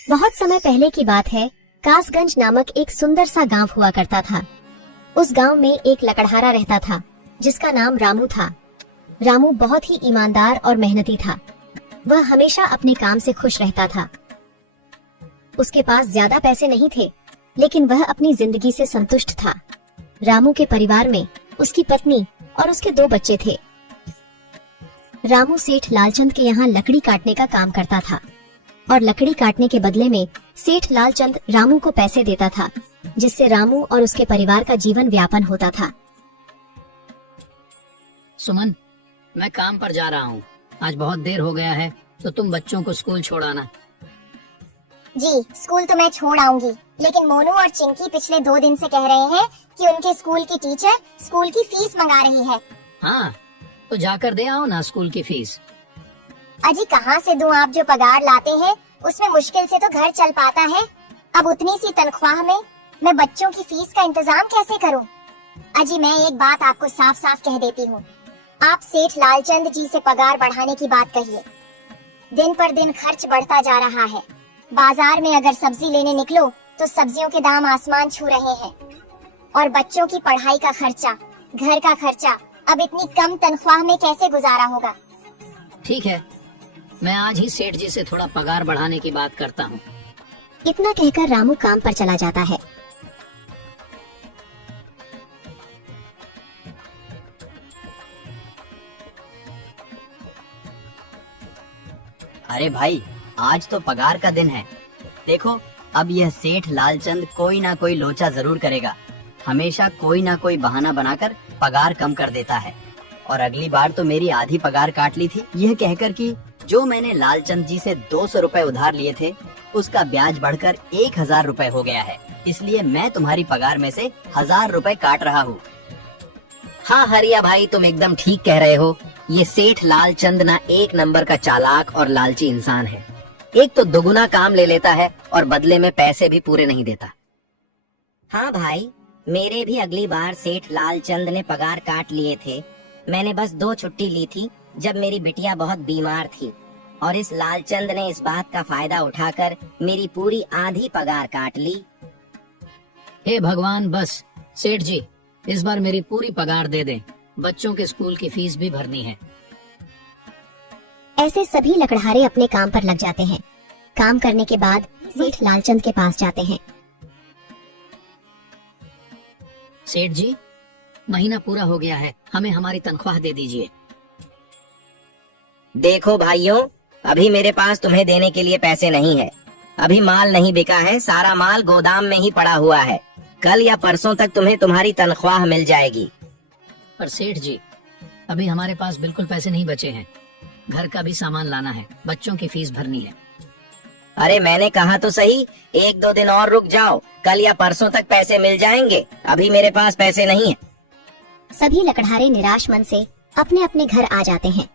बहुत समय पहले की बात है। कासगंज नामक एक सुंदर सा गांव हुआ करता था। उस गांव में एक लकड़हारा रहता था जिसका नाम रामू था। रामू बहुत ही ईमानदार और मेहनती था। वह हमेशा अपने काम से खुश रहता था। उसके पास ज्यादा पैसे नहीं थे, लेकिन वह अपनी जिंदगी से संतुष्ट था। रामू के परिवार में उसकी पत्नी और उसके 2 बच्चे थे। रामू सेठ लालचंद के यहाँ लकड़ी काटने का काम करता था और लकड़ी काटने के बदले में सेठ लालचंद रामू को पैसे देता था, जिससे रामू और उसके परिवार का जीवन व्यापन होता था। सुमन, मैं काम पर जा रहा हूँ। आज बहुत देर हो गया है, तो तुम बच्चों को स्कूल छोड़ आना। जी, स्कूल तो मैं छोड़ आऊंगी, लेकिन मोनू और चिंकी पिछले 2 दिन से कह रहे हैं कि उनके स्कूल की टीचर स्कूल की फीस मंगा रही है। हाँ, तो जाकर दे आओ ना स्कूल की फीस। अजी कहाँ से दूं? आप जो पगार लाते हैं उसमें मुश्किल से तो घर चल पाता है। अब उतनी सी तनख्वाह में मैं बच्चों की फीस का इंतजाम कैसे करूं? अजी मैं एक बात आपको साफ साफ कह देती हूँ, आप सेठ लालचंद जी से पगार बढ़ाने की बात कहिए। दिन पर दिन खर्च बढ़ता जा रहा है। बाजार में अगर सब्जी लेने निकलो तो सब्जियों के दाम आसमान छू रहे हैं, और बच्चों की पढ़ाई का खर्चा, घर का खर्चा अब इतनी कम तनख्वाह में कैसे गुजारा होगा? ठीक है, मैं आज ही सेठ जी से थोड़ा पगार बढ़ाने की बात करता हूँ। इतना कहकर रामू काम पर चला जाता है। अरे भाई, आज तो पगार का दिन है। देखो, अब यह सेठ लालचंद कोई ना कोई लोचा जरूर करेगा। हमेशा कोई ना कोई बहाना बनाकर पगार कम कर देता है। और अगली बार तो मेरी आधी पगार काट ली थी, यह कहकर कि जो मैंने लालचंद जी से 200 रुपए उधार लिए थे, उसका ब्याज बढ़कर 1000 रुपए हो गया है। इसलिए मैं तुम्हारी पगार में से 1000 रुपए काट रहा हूँ। हाँ हरिया भाई, तुम एकदम ठीक कह रहे हो। ये सेठ लालचंद ना एक नंबर का चालाक और लालची इंसान है। एक तो दुगुना काम ले लेता है और बदले में पैसे भी पूरे नहीं देता। हाँ भाई, मेरे भी अगली बार सेठ लालचंद ने पगार काट लिए थे। मैंने बस 2 छुट्टी ली थी जब मेरी बिटिया बहुत बीमार थी, और इस लालचंद ने इस बात का फायदा उठाकर मेरी पूरी आधी पगार काट ली। हे भगवान, बस सेठ जी इस बार मेरी पूरी पगार दे दें। बच्चों के स्कूल की फीस भी भरनी है। ऐसे सभी लकड़हारे अपने काम पर लग जाते हैं। काम करने के बाद सेठ लालचंद के पास जाते हैं। सेठ जी, महीना पूरा हो गया है, हमें हमारी तनख्वाह दे दीजिए। देखो भाइयों, अभी मेरे पास तुम्हें देने के लिए पैसे नहीं है। अभी माल नहीं बिका है, सारा माल गोदाम में ही पड़ा हुआ है। कल या परसों तक तुम्हें तुम्हारी तनख्वाह मिल जाएगी। पर सेठ जी, अभी हमारे पास बिल्कुल पैसे नहीं बचे हैं। घर का भी सामान लाना है, बच्चों की फीस भरनी है। अरे मैंने कहा तो सही, 1-2 दिन और रुक जाओ, कल या परसों तक पैसे मिल जाएंगे। अभी मेरे पास पैसे नहीं है। सभी लकड़हारे निराश मन से अपने अपने घर आ जाते हैं।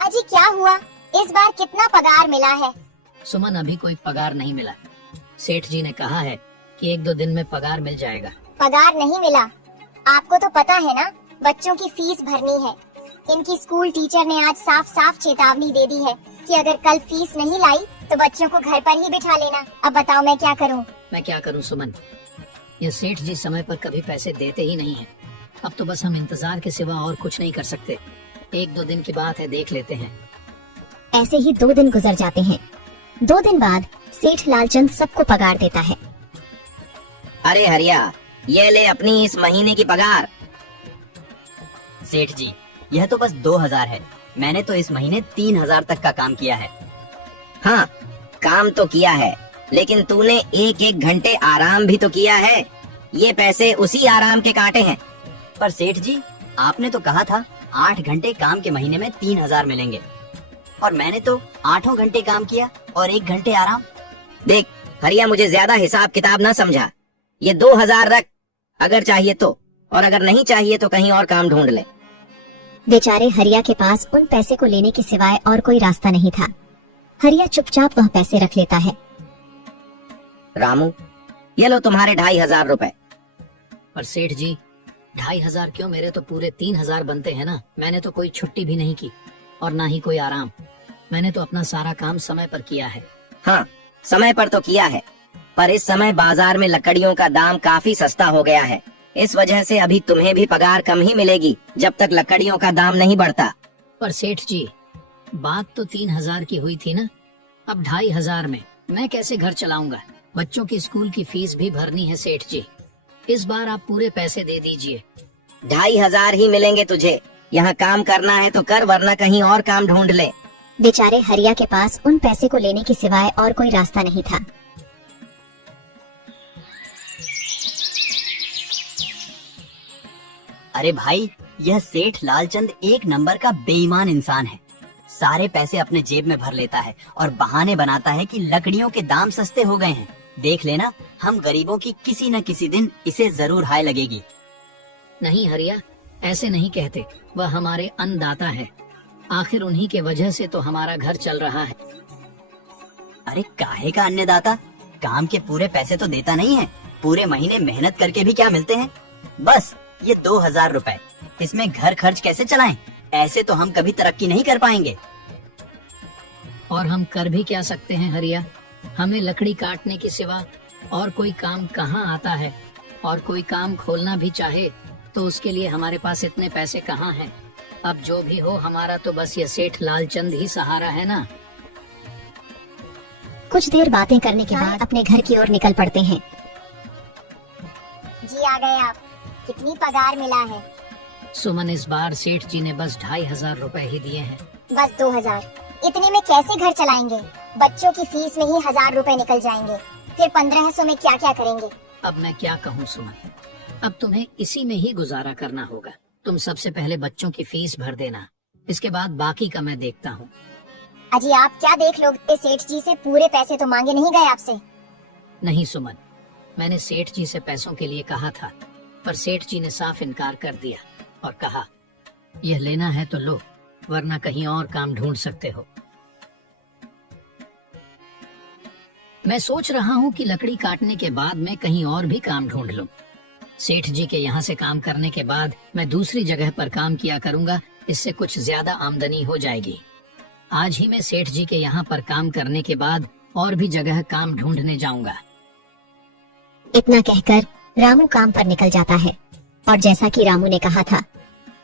अजी क्या हुआ? इस बार कितना पगार मिला है? सुमन, अभी कोई पगार नहीं मिला। सेठ जी ने कहा है कि 1-2 दिन में पगार मिल जाएगा। पगार नहीं मिला? आपको तो पता है ना, बच्चों की फीस भरनी है। इनकी स्कूल टीचर ने आज साफ साफ चेतावनी दे दी है कि अगर कल फीस नहीं लाई तो बच्चों को घर पर ही बिठा लेना। अब बताओ मैं क्या करूं? मैं क्या करूं सुमन, ये सेठ जी समय पर कभी पैसे देते ही नहीं है। अब तो बस हम इंतजार के सिवा और कुछ नहीं कर सकते। 1-2 दिन की बात है, देख लेते हैं। ऐसे ही 2 दिन गुजर जाते हैं। 2 दिन बाद सेठ लालचंद सबको पगार देता है। अरे हरिया, ये ले अपनी इस महीने की पगार। सेठ जी, यह तो बस 2000 है। मैंने तो इस महीने 3000 तक का काम किया है। हाँ, काम तो किया है, लेकिन तूने 1-1 घंटे आराम भी तो किया है। ये पैसे उसी आराम के काटे हैं। पर सेठ जी, आपने तो कहा था 8 घंटे काम के महीने में 3000 मिलेंगे, और मैंने तो 8 घंटे काम किया और 1 घंटे आराम। देख हरिया, मुझे ज्यादा हिसाब किताब ना समझा। ये 2000 रख, अगर चाहिए तो, और अगर नहीं चाहिए तो कहीं और काम ढूंढ ले। बेचारे हरिया के पास उन पैसे को लेने के सिवाय और कोई रास्ता नहीं था। हरिया चुपचाप वह पैसे रख लेता है। रामू, ये लो तुम्हारे 2500 रुपए। पर सेठ जी, 2500 क्यों? मेरे तो पूरे 3000 बनते हैं ना। मैंने तो कोई छुट्टी भी नहीं की और ना ही कोई आराम। मैंने तो अपना सारा काम समय पर किया है। हाँ, समय पर तो किया है, पर इस समय बाजार में लकड़ियों का दाम काफी सस्ता हो गया है। इस वजह से अभी तुम्हें भी पगार कम ही मिलेगी जब तक लकड़ियों का दाम नहीं बढ़ता। पर सेठ जी, बात तो 3,000 की हुई थी ना, अब 2,500 में मैं कैसे घर चलाऊंगा? बच्चों की स्कूल की फीस भी भरनी है सेठ जी। इस बार आप पूरे पैसे दे दीजिए। 2,500 ही मिलेंगे तुझे। यहाँ काम करना है तो कर, वरना कहीं और काम ढूंढ ले। बेचारे हरिया के पास उन पैसे को लेने के सिवाय और कोई रास्ता नहीं था। अरे भाई, यह सेठ लालचंद एक नंबर का बेईमान इंसान है। सारे पैसे अपने जेब में भर लेता है और बहाने बनाता है कि लकड़ियों के दाम सस्ते हो गए हैं। देख लेना, हम गरीबों की किसी न किसी दिन इसे जरूर हाय लगेगी। नहीं हरिया, ऐसे नहीं कहते। वह हमारे अन्नदाता है, आखिर उन्हीं के वजह से तो हमारा घर चल रहा है। अरे काहे का अन्नदाता? काम के पूरे पैसे तो देता नहीं है। पूरे महीने मेहनत करके भी क्या मिलते हैं? बस ये 2,000 रुपए। इसमें घर खर्च कैसे चलाएं? ऐसे तो हम कभी तरक्की नहीं कर पाएंगे। और हम कर भी क्या सकते हैं हरिया? हमें लकड़ी काटने के सिवा और कोई काम कहाँ आता है? और कोई काम खोलना भी चाहे तो उसके लिए हमारे पास इतने पैसे कहाँ हैं? अब जो भी हो, हमारा तो बस ये सेठ लालचंद ही सहारा है ना। कुछ देर बातें करने के बाद अपने घर की ओर निकल पड़ते हैं। जी आ गए आप। कितनी पगार मिला है? सुमन, इस बार सेठ जी ने बस 2,500 रुपए ही दिए हैं। बस 2,000? इतने में कैसे घर चलाएंगे? बच्चों की फीस में ही 1,000 रुपए निकल जाएंगे, फिर 1,500 में क्या क्या करेंगे? अब मैं क्या कहूँ सुमन, अब तुम्हें इसी में ही गुजारा करना होगा। तुम सबसे पहले बच्चों की फीस भर देना, इसके बाद बाकी का मैं देखता हूँ। अजी आप क्या देख लोगे? सेठ जी से पूरे पैसे तो मांगे नहीं गए आपसे? नहीं सुमन, मैंने सेठ जी से पैसों के लिए कहा था, पर सेठ जी ने साफ इनकार कर दिया और कहा, यह लेना है तो लो, वरना कहीं और काम ढूंढ सकते हो। मैं सोच रहा हूँ कि लकड़ी काटने के बाद मैं कहीं और भी काम ढूंढ लूं। सेठ जी के यहाँ से काम करने के बाद मैं दूसरी जगह पर काम किया करूंगा, इससे कुछ ज्यादा आमदनी हो जाएगी। आज ही मैं सेठ जी के यहाँ पर काम करने के बाद और भी जगह काम ढूंढने जाऊंगा। इतना कहकर रामू काम पर निकल जाता है और जैसा कि रामू ने कहा था,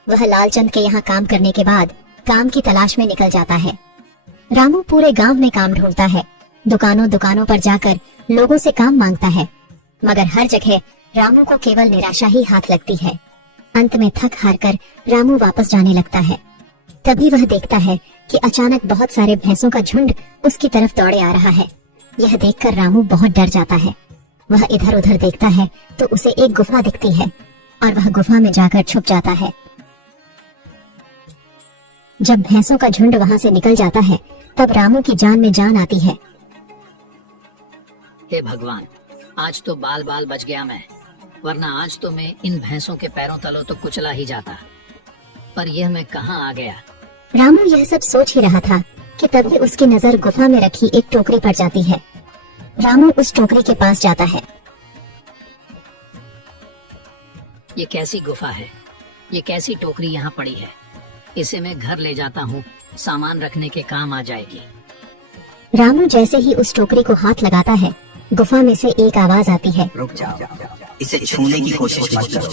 वह लालचंद के यहाँ काम करने के बाद काम की तलाश में निकल जाता है। रामू पूरे गांव में काम ढूंढता है, दुकानों दुकानों पर जाकर लोगों से काम मांगता है, मगर हर जगह रामू को केवल निराशा ही हाथ लगती है। अंत में थक हार कर रामू वापस जाने लगता है। तभी वह देखता है कि अचानक बहुत सारे भैंसों का झुंड उसकी तरफ दौड़े आ रहा है। यह देखकर रामू बहुत डर जाता है। वह इधर उधर देखता है तो उसे एक गुफा दिखती है और वह गुफा में जाकर छुप जाता है। जब भैंसों का झुंड वहां से निकल जाता है, तब रामू की जान में जान आती है। हे भगवान, आज तो बाल बाल बच गया मैं, वरना आज तो मैं इन भैंसों के पैरों तलों तो कुचला ही जाता। पर यह मैं कहाँ आ गया? रामू यह सब सोच ही रहा था कि तभी उसकी नजर गुफा में रखी एक टोकरी पर जाती है। रामू उस टोकरी के पास जाता है। ये कैसी गुफा है? ये कैसी टोकरी यहाँ पड़ी है? इसे मैं घर ले जाता हूँ, सामान रखने के काम आ जाएगी। रामू जैसे ही उस टोकरी को हाथ लगाता है, गुफा में से एक आवाज आती है, रुक जाओ, इसे छूने की कोशिश मत करो।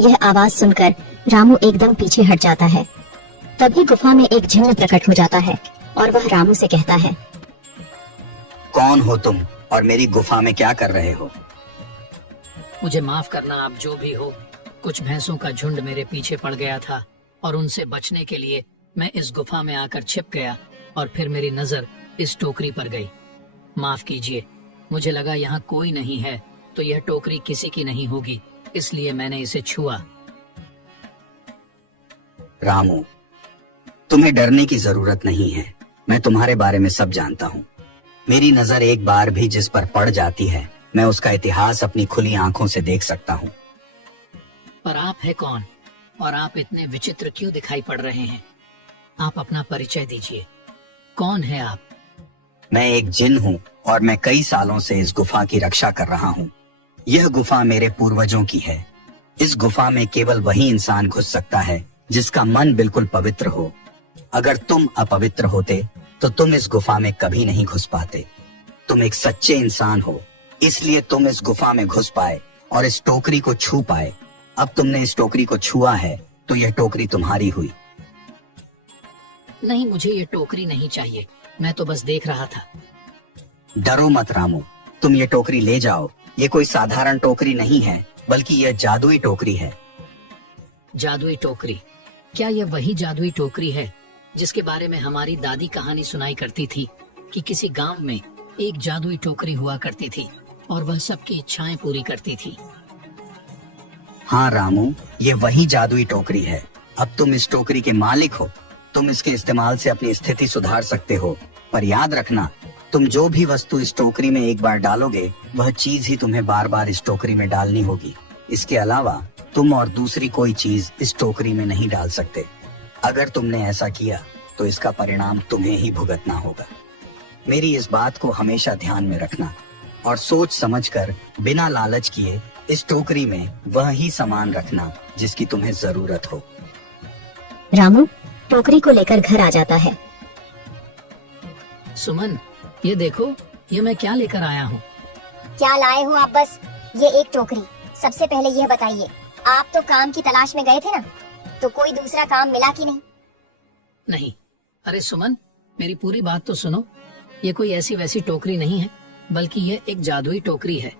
यह आवाज सुनकर रामू एकदम पीछे हट जाता है। तभी गुफा में एक जिन्न प्रकट हो जाता है और वह रामू से कहता है, कौन हो तुम और मेरी गुफा में क्या कर रहे हो? मुझे माफ करना, आप जो भी हो। कुछ भैंसों का झुंड मेरे पीछे पड़ गया था और उनसे बचने के लिए मैं इस गुफा में आकर छिप गया और फिर मेरी नजर इस टोकरी पर गई। माफ कीजिए, मुझे लगा यहाँ कोई नहीं है तो यह टोकरी किसी की नहीं होगी, इसलिए मैंने इसे छुआ। रामू, तुम्हें डरने की जरूरत नहीं है। मैं तुम्हारे बारे में सब जानता हूँ। मेरी नजर एक बार भी जिस पर पड़ जाती है, मैं उसका इतिहास अपनी खुली आंखों से देख सकता हूँ। पर आप है कौन और आप इतने विचित्र क्यों दिखाई पड़ रहे हैं? आप अपना परिचय दीजिए, कौन है आप? मैं एक जिन हूँ और मैं कई सालों से इस गुफा की रक्षा कर रहा हूँ। यह गुफा मेरे पूर्वजों की है। इस गुफा में केवल वही इंसान घुस सकता है जिसका मन बिल्कुल पवित्र हो। अगर तुम अपवित्र होते तो तुम इस गुफा में कभी नहीं घुस पाते। तुम एक सच्चे इंसान हो, इसलिए तुम इस गुफा में घुस पाए और इस टोकरी को छू पाए। अब तुमने इस टोकरी को छुआ है तो यह टोकरी तुम्हारी हुई। नहीं, मुझे ये टोकरी नहीं चाहिए, मैं तो बस देख रहा था। डरो मत रामू, तुम ये टोकरी ले जाओ। ये कोई साधारण टोकरी नहीं है, बल्कि यह जादुई टोकरी है। जादुई टोकरी? क्या यह वही जादुई टोकरी है जिसके बारे में हमारी दादी कहानी सुनाई करती थी कि किसी गांव में एक जादुई टोकरी हुआ करती थी और वह सबकी इच्छाएं पूरी करती थी? हाँ रामू, ये वही जादुई टोकरी है। अब तुम इस टोकरी के मालिक हो। तुम इसके इस्तेमाल से अपनी स्थिति सुधार सकते हो, पर याद रखना, तुम जो भी वस्तु इस टोकरी में एक बार डालोगे, वह चीज ही तुम्हें बार बार इस टोकरी में डालनी होगी। इसके अलावा तुम और दूसरी कोई चीज इस टोकरी में नहीं डाल सकते। अगर तुमने ऐसा किया तो इसका परिणाम तुम्हें ही भुगतना होगा। मेरी इस बात को हमेशा ध्यान में रखना और सोच समझकर बिना लालच किए इस टोकरी में वह ही सामान रखना जिसकी तुम्हें जरूरत हो। रामू टोकरी को लेकर घर आ जाता है। सुमन, ये देखो, ये मैं क्या लेकर आया हूँ। क्या लाए हो आप? बस ये एक टोकरी। सबसे पहले यह बताइए, आप तो काम की तलाश में गए थे ना, तो कोई दूसरा काम मिला कि नहीं? नहीं। अरे सुमन, मेरी पूरी बात तो सुनो। ये कोई ऐसी वैसी टोकरी नहीं है, बल्कि ये एक जादुई टोकरी है।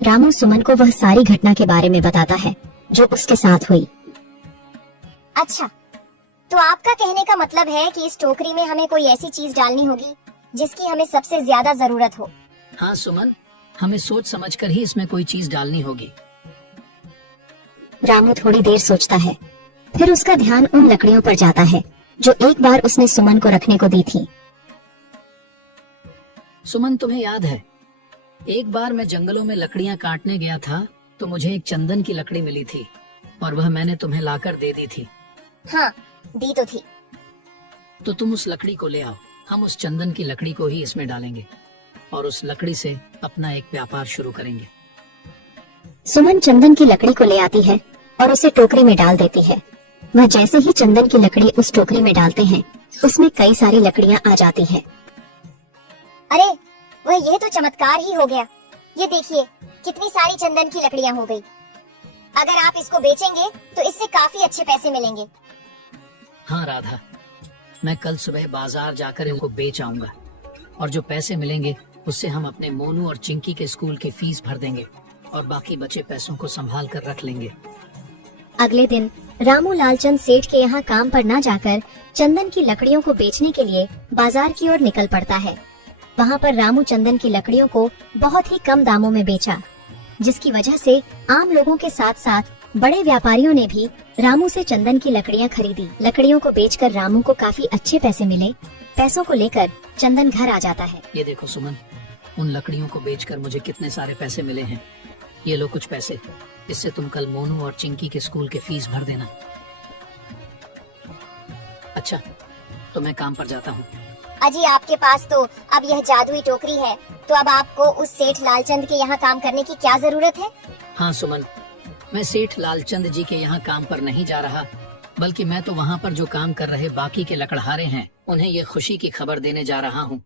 रामू सुमन को वह सारी घटना के बारे में बताता है जो उसके साथ हुई। अच्छा, तो आपका कहने का मतलब है कि इस टोकरी में हमें कोई ऐसी चीज डालनी होगी जिसकी हमें सबसे ज्यादा जरूरत हो। हाँ सुमन, हमें सोच समझकर ही इसमें कोई चीज डालनी होगी। रामू थोड़ी देर सोचता है, फिर उसका ध्यान उन लकड़ियों पर जाता है जो एक बार उसने सुमन को रखने को दी थी। सुमन, तुम्हें याद है, एक बार मैं जंगलों में लकड़ियां काटने गया था तो मुझे एक चंदन की लकड़ी मिली थी और वह मैंने तुम्हें लाकर दे दी थी। हाँ, दी तो थी। तो तुम उस लकड़ी को ले आओ। हम उस चंदन की लकड़ी को ही इसमें डालेंगे और उस लकड़ी से अपना एक व्यापार शुरू करेंगे। सुमन चंदन की लकड़ी को ले आती है और उसे टोकरी में डाल देती है। वह जैसे ही चंदन की लकड़ी उस टोकरी में डालते हैं, उसमें कई सारी लकड़ियां आ जाती हैं। अरे वह ये तो चमत्कार ही हो गया। ये देखिए, कितनी सारी चंदन की लकड़ियां हो गई। अगर आप इसको बेचेंगे तो इससे काफी अच्छे पैसे मिलेंगे। हाँ राधा, मैं कल सुबह बाजार जाकर इनको बेच आऊंगा और जो पैसे मिलेंगे उससे हम अपने मोनू और चिंकी के स्कूल की फीस भर देंगे और बाकी बचे पैसों को संभाल कर रख लेंगे। अगले दिन रामू लालचंद सेठ के यहाँ काम पर न जाकर चंदन की लकड़ियों को बेचने के लिए बाजार की ओर निकल पड़ता है। वहाँ पर रामू चंदन की लकड़ियों को बहुत ही कम दामों में बेचा, जिसकी वजह से आम लोगों के साथ साथ बड़े व्यापारियों ने भी रामू से चंदन की लकड़ियाँ खरीदी। लकड़ियों को बेचकर रामू को काफी अच्छे पैसे मिले। पैसों को लेकर चंदन घर आ जाता है। ये देखो सुमन, उन लकड़ियों को बेचकर मुझे कितने सारे पैसे मिले हैं। ये लो कुछ पैसे, इससे तुम कल मोनू और चिंकी के स्कूल के फीस भर देना। अच्छा, तो मैं काम पर जाता हूँ। अजी, आपके पास तो अब यह जादुई टोकरी है, तो अब आपको उस सेठ लालचंद के यहाँ काम करने की क्या जरूरत है? हाँ सुमन, मैं सेठ लालचंद जी के यहाँ काम पर नहीं जा रहा, बल्कि मैं तो वहाँ पर जो काम कर रहे बाकी के लकड़हारे हैं उन्हें ये खुशी की खबर देने जा रहा हूँ,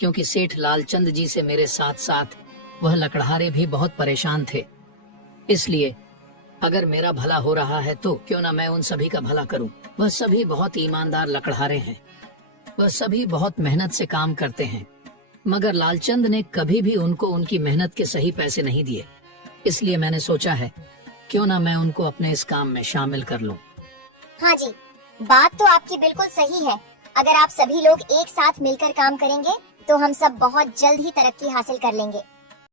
क्योंकि सेठ लालचंद जी से मेरे साथ साथ वह लकड़हारे भी बहुत परेशान थे। इसलिए अगर मेरा भला हो रहा है तो क्यों ना मैं उन सभी का भला करूं। वह सभी बहुत ईमानदार लकड़हारे हैं, वह सभी बहुत मेहनत से काम करते हैं, मगर लालचंद ने कभी भी उनको उनकी मेहनत के सही पैसे नहीं दिए। इसलिए मैंने सोचा है क्यों ना मैं उनको अपने इस काम में शामिल कर लूं। हाँ जी, बात तो आपकी बिल्कुल सही है। अगर आप सभी लोग एक साथ मिलकर काम करेंगे तो हम सब बहुत जल्द ही तरक्की हासिल कर लेंगे।